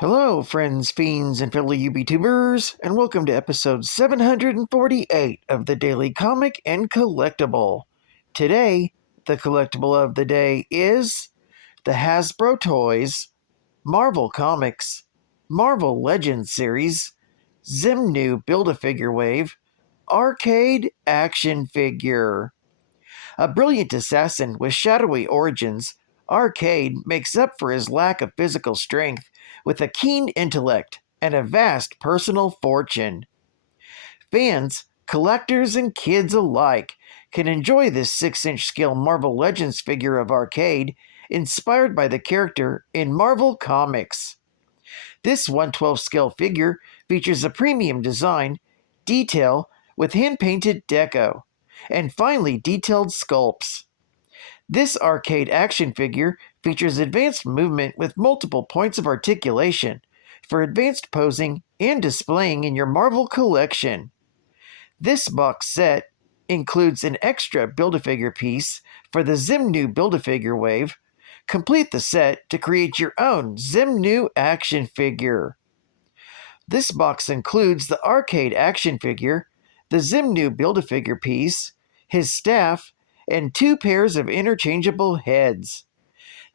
Hello, friends, fiends, and fellow UBTubers, and welcome to episode 748 of the Daily Comic and Collectible. Today, the collectible of the day is the Hasbro Toys, Marvel Comics, Marvel Legends series, Zimnu Build-A-Figure Wave, Arcade Action Figure. A brilliant assassin with shadowy origins, Arcade makes up for his lack of physical strength with a keen intellect and a vast personal fortune. Fans, collectors, and kids alike can enjoy this 6-inch scale Marvel Legends figure of Arcade, inspired by the character in Marvel Comics. This 1/12 scale figure features a premium design, detail with hand-painted deco, and finely detailed sculpts. This arcade action figure features advanced movement with multiple points of articulation for advanced posing and displaying in your Marvel collection. This box set includes an extra Build-A-Figure piece for the Zimnu Build-A-Figure wave. Complete the set to create your own Zimnu action figure. This box includes the arcade action figure, the Zimnu Build-A-Figure piece, his staff, and 2 pairs of interchangeable heads.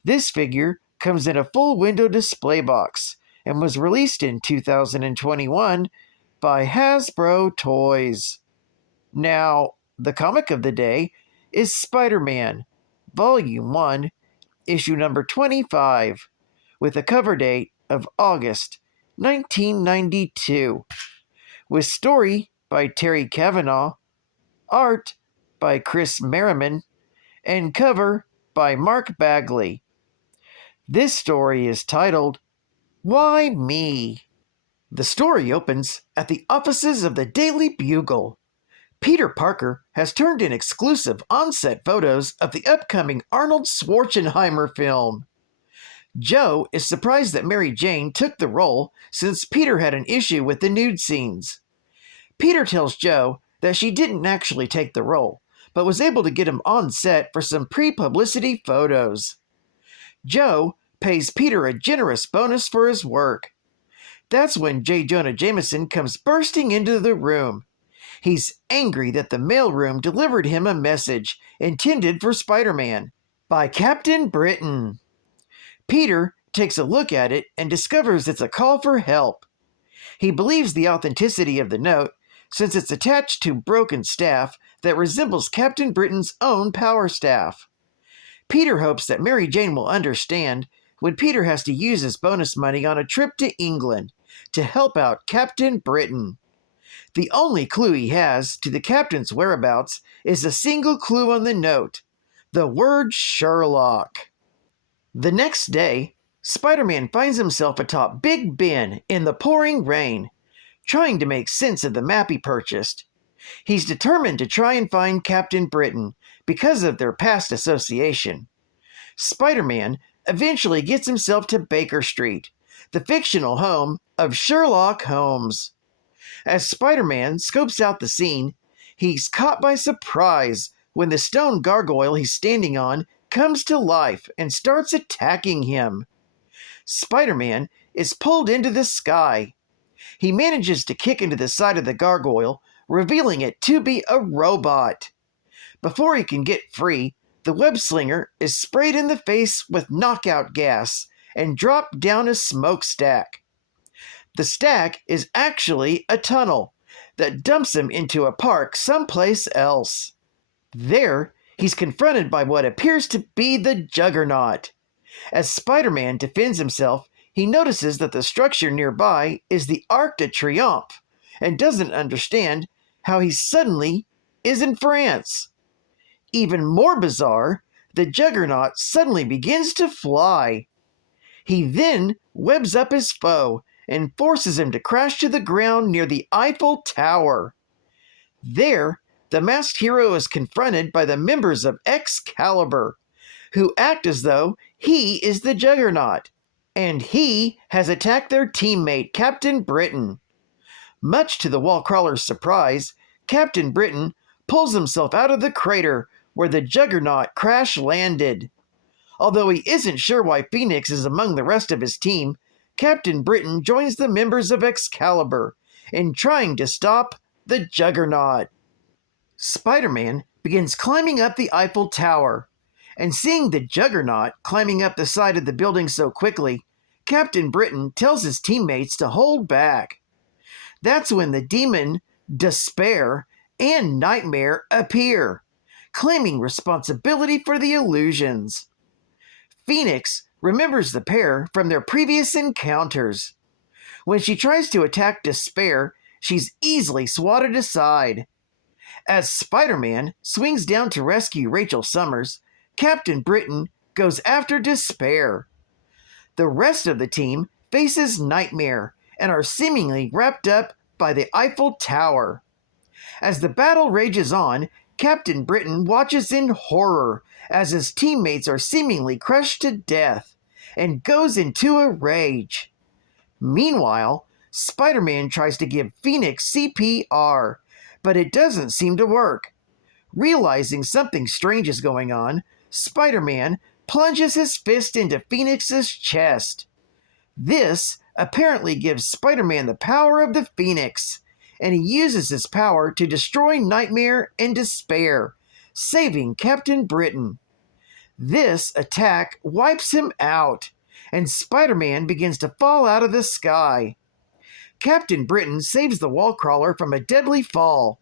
This figure comes in a full window display box and was released in 2021 by Hasbro Toys. Now, the comic of the day is Spiderman, Volume 1, Issue number 25, with a cover date of August 1992, with story by Terry Kavanagh, art by Chris Merriman, and cover by Mark Bagley. This story is titled, Why Me? The story opens at the offices of the Daily Bugle. Peter Parker has turned in exclusive on-set photos of the upcoming Arnold Schwarzenegger film. Joe is surprised that Mary Jane took the role since Peter had an issue with the nude scenes. Peter tells Joe that she didn't actually take the role, but was able to get him on set for some pre-publicity photos. Joe pays Peter a generous bonus for his work. That's when J. Jonah Jameson comes bursting into the room. He's angry that the mailroom delivered him a message intended for Spider-Man by Captain Britain. Peter takes a look at it and discovers it's a call for help. He believes the authenticity of the note since it's attached to broken staff that resembles Captain Britain's own power staff. Peter hopes that Mary Jane will understand when Peter has to use his bonus money on a trip to England to help out Captain Britain. The only clue he has to the captain's whereabouts is a single clue on the note, the word Sherlock. The next day, Spider-Man finds himself atop Big Ben in the pouring rain, trying to make sense of the map he purchased. He's determined to try and find Captain Britain because of their past association. Spider-Man eventually gets himself to Baker Street, the fictional home of Sherlock Holmes. As Spider-Man scopes out the scene, he's caught by surprise when the stone gargoyle he's standing on comes to life and starts attacking him. Spider-Man is pulled into the sky. He manages to kick into the side of the gargoyle, revealing it to be a robot. Before he can get free, the web-slinger is sprayed in the face with knockout gas and dropped down a smokestack. The stack is actually a tunnel that dumps him into a park someplace else. There, he's confronted by what appears to be the Juggernaut. As Spider-Man defends himself, he notices that the structure nearby is the Arc de Triomphe and doesn't understand how he suddenly is in France. Even more bizarre, the Juggernaut suddenly begins to fly. He then webs up his foe and forces him to crash to the ground near the Eiffel Tower. There, the masked hero is confronted by the members of Excalibur, who act as though he is the Juggernaut, and he has attacked their teammate, Captain Britain. Much to the wall crawler's surprise, Captain Britain pulls himself out of the crater where the Juggernaut crash landed. Although he isn't sure why Phoenix is among the rest of his team, Captain Britain joins the members of Excalibur in trying to stop the Juggernaut. Spider-Man begins climbing up the Eiffel Tower, and seeing the Juggernaut climbing up the side of the building so quickly, Captain Britain tells his teammates to hold back. That's when the demon, Despair, and Nightmare appear, claiming responsibility for the illusions. Phoenix remembers the pair from their previous encounters. When she tries to attack Despair, she's easily swatted aside. As Spider-Man swings down to rescue Rachel Summers, Captain Britain goes after Despair. The rest of the team faces Nightmare and are seemingly wrapped up by the Eiffel Tower. As the battle rages on, Captain Britain watches in horror as his teammates are seemingly crushed to death and goes into a rage. Meanwhile, Spider-Man tries to give Phoenix CPR, but it doesn't seem to work. Realizing something strange is going on, Spider-Man plunges his fist into Phoenix's chest. This apparently gives Spider-Man the power of the Phoenix, and he uses his power to destroy Nightmare and Despair, saving Captain Britain. This attack wipes him out, and Spider-Man begins to fall out of the sky. Captain Britain saves the wall crawler from a deadly fall.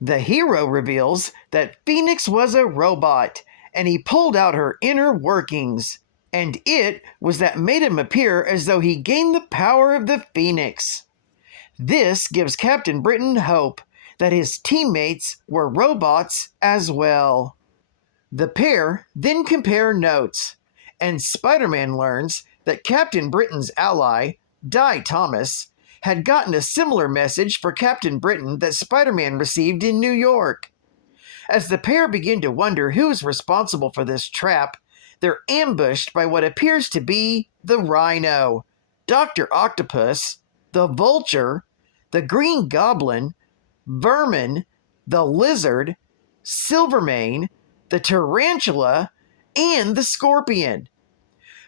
The hero reveals that Phoenix was a robot, and he pulled out her inner workings, and it was that made him appear as though he gained the power of the Phoenix. This gives Captain Britain hope that his teammates were robots as well. The pair then compare notes, and Spider-Man learns that Captain Britain's ally, Di Thomas, had gotten a similar message for Captain Britain that Spider-Man received in New York. As the pair begin to wonder who's responsible for this trap, they're ambushed by what appears to be the Rhino, Dr. Octopus, the Vulture, the Green Goblin, Vermin, the Lizard, Silvermane, the Tarantula, and the Scorpion.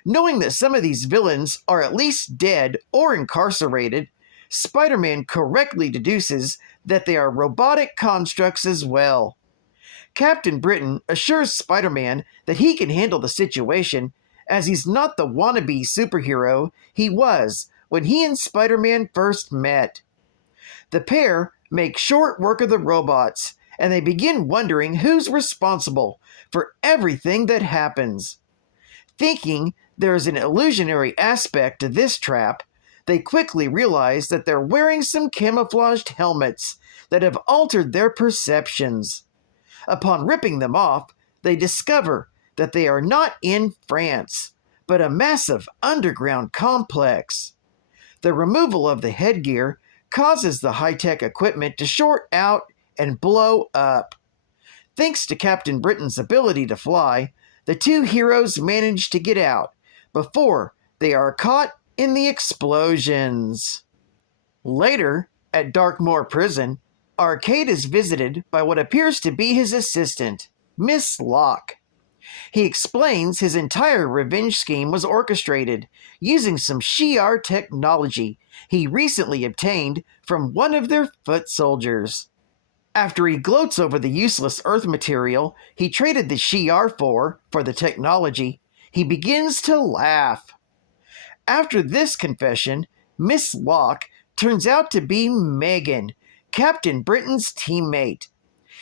Knowing that some of these villains are at least dead or incarcerated, Spider-Man correctly deduces that they are robotic constructs as well. Captain Britain assures Spider-Man that he can handle the situation, as he's not the wannabe superhero he was when he and Spider-Man first met. The pair make short work of the robots, and they begin wondering who's responsible for everything that happens. Thinking there is an illusionary aspect to this trap, they quickly realize that they're wearing some camouflaged helmets that have altered their perceptions. Upon ripping them off, they discover that they are not in France, but a massive underground complex. The removal of the headgear causes the high-tech equipment to short out and blow up. Thanks to Captain Britain's ability to fly, the two heroes manage to get out before they are caught in the explosions. Later, at Darkmoor Prison, Arcade is visited by what appears to be his assistant, Miss Locke. He explains his entire revenge scheme was orchestrated using some Shi'ar technology he recently obtained from one of their foot soldiers. After he gloats over the useless Earth material he traded the Shi'ar for the technology, he begins to laugh. After this confession, Miss Locke turns out to be Megan, Captain Britain's teammate.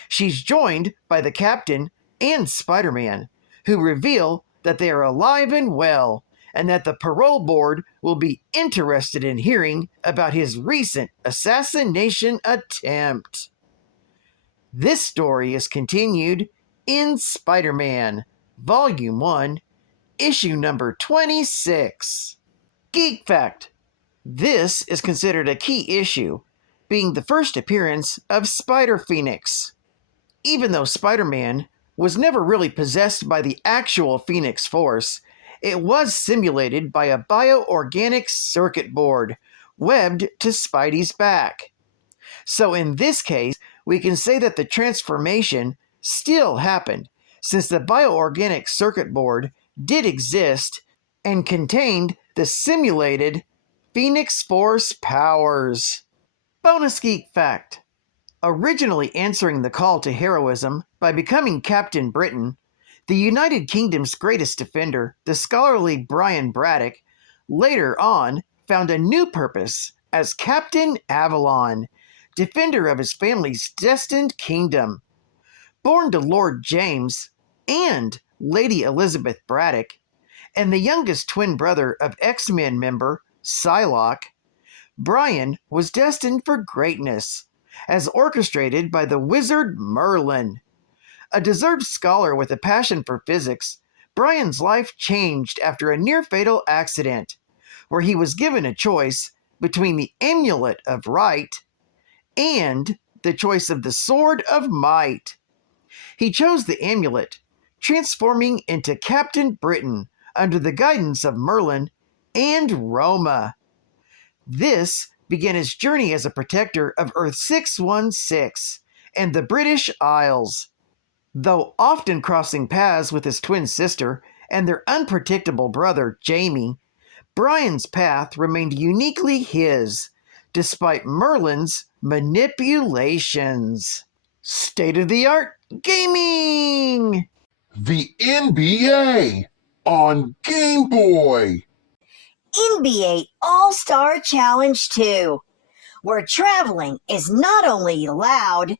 She's joined by the Captain and Spider-Man, who reveal that they are alive and well, and that the parole board will be interested in hearing about his recent assassination attempt. This story is continued in Spider-Man, Volume 1, Issue number 26. Geek Fact: this is considered a key issue, being the first appearance of Spider-Phoenix. Even though Spider-Man was never really possessed by the actual Phoenix Force, it was simulated by a bioorganic circuit board webbed to Spidey's back. So in this case, we can say that the transformation still happened, since the bioorganic circuit board did exist and contained the simulated Phoenix Force powers. Bonus Geek Fact: originally answering the call to heroism by becoming Captain Britain, the United Kingdom's greatest defender, the scholarly Brian Braddock, later on found a new purpose as Captain Avalon, defender of his family's destined kingdom. Born to Lord James and Lady Elizabeth Braddock, and the youngest twin brother of X-Men member Psylocke, Brian was destined for greatness, as orchestrated by the wizard Merlin. A deserved scholar with a passion for physics, Brian's life changed after a near-fatal accident, where he was given a choice between the Amulet of Right and the choice of the Sword of Might. He chose the amulet, transforming into Captain Britain under the guidance of Merlin and Roma. This began his journey as a protector of Earth 616 and the British Isles. Though often crossing paths with his twin sister and their unpredictable brother Jamie, Brian's path remained uniquely his, despite Merlin's manipulations. State-of-the-art gaming! The NBA on Game Boy. NBA All-Star Challenge 2, where traveling is not only allowed,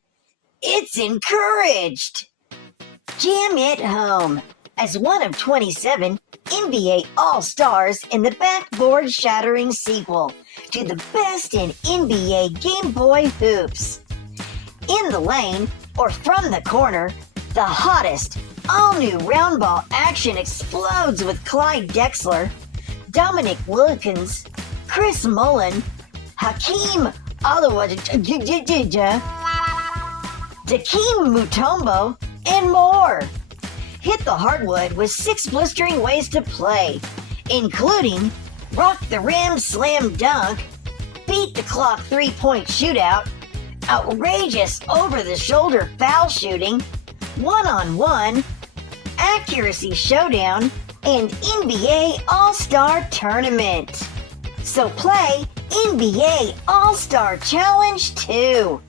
it's encouraged. Jam it home as one of 27 NBA All-Stars in the backboard-shattering sequel to the best in NBA Game Boy hoops. In the lane, or from the corner, the hottest, all-new round ball action explodes with Clyde Drexler, Dominic Wilkins, Chris Mullin, Hakeem Olajuwon, Dikembe Mutombo, and more. Hit the hardwood with 6 blistering ways to play, including rock the rim slam dunk, beat the clock 3-point shootout, outrageous over-the-shoulder foul shooting, one-on-one, accuracy showdown, and NBA All-Star Tournament. So play NBA All-Star Challenge 2.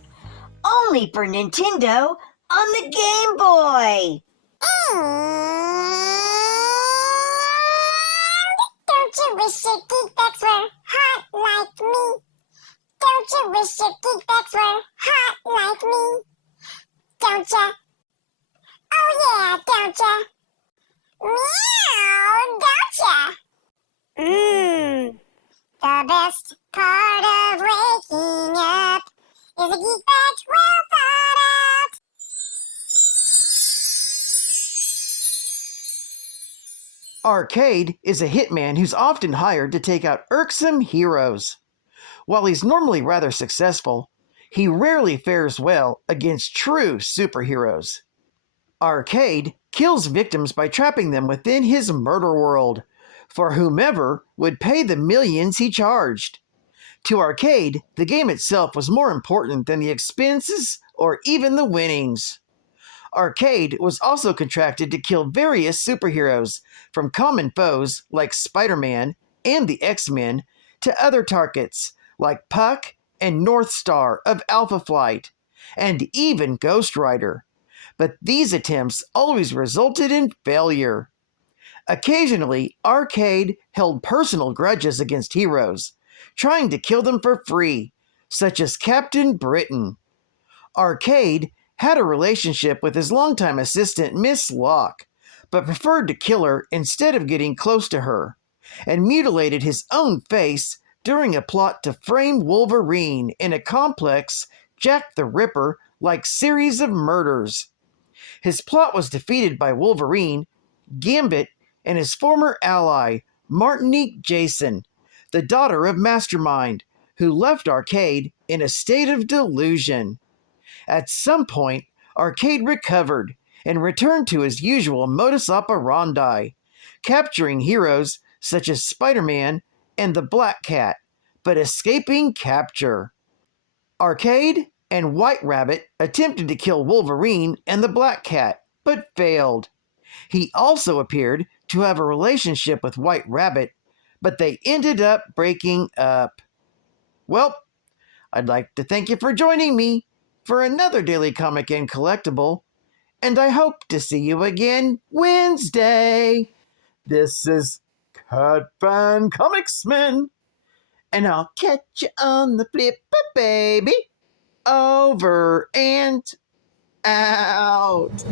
Only for Nintendo on the Game Boy. Don't you wish your geek facts were hot like me? Don't you wish your geek facts were hot like me? Don't ya? Oh yeah, don't ya? Meow, don't ya? The best part of waking up is a geek fact well thought out. Arcade is a hitman who's often hired to take out irksome heroes. While he's normally rather successful, he rarely fares well against true superheroes. Arcade kills victims by trapping them within his murder world, for whomever would pay the millions he charged. To Arcade, the game itself was more important than the expenses or even the winnings. Arcade was also contracted to kill various superheroes, from common foes like Spiderman and the X-Men to other targets like Puck and North Star of Alpha Flight, and even Ghost Rider. But these attempts always resulted in failure. Occasionally, Arcade held personal grudges against heroes, trying to kill them for free, such as Captain Britain. Arcade had a relationship with his longtime assistant Miss Locke, but preferred to kill her instead of getting close to her, and mutilated his own face during a plot to frame Wolverine in a complex Jack the Ripper-like series of murders. His plot was defeated by Wolverine, Gambit, and his former ally, Martinique Jason, the daughter of Mastermind, who left Arcade in a state of delusion. At some point, Arcade recovered and returned to his usual modus operandi, capturing heroes such as Spider-Man and the Black Cat, but escaping capture. Arcade and White Rabbit attempted to kill Wolverine and the Black Cat, but failed. He also appeared to have a relationship with White Rabbit, but they ended up breaking up. Well, I'd like to thank you for joining me for another Daily Comic and Collectible, and I hope to see you again Wednesday. This is Cat Fan Comicsman, and I'll catch you on the flip, baby. Over and out.